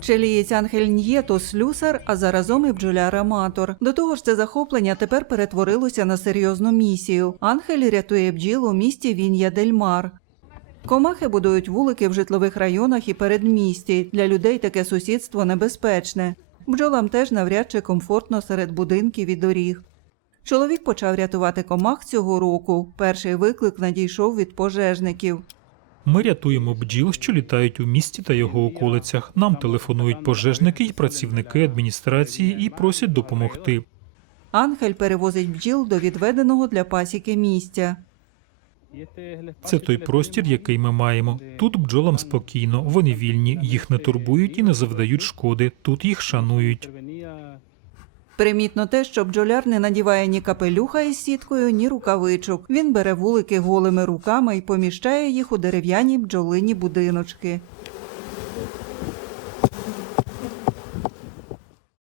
Чилієць Ангель Ньєто слюсар, а заразом і бджоляр-аматор. До того ж, це захоплення тепер перетворилося на серйозну місію. Ангель рятує бджіл у місті Він'я Дель Мар. Комахи будують вулики в житлових районах і передмісті. Для людей таке сусідство небезпечне. Бджолам теж навряд чи комфортно серед будинків і доріг. Чоловік почав рятувати комах цього року. Перший виклик надійшов від пожежників. Ми рятуємо бджіл, що літають у місті та його околицях. Нам телефонують пожежники й працівники адміністрації і просять допомогти. Ангель перевозить бджіл до відведеного для пасіки місця. Це той простір, який ми маємо. Тут бджолам спокійно, вони вільні, їх не турбують і не завдають шкоди. Тут їх шанують. Примітно те, що бджоляр не надіває ні капелюха із сіткою, ні рукавичок. Він бере вулики голими руками і поміщає їх у дерев'яні бджолині будиночки.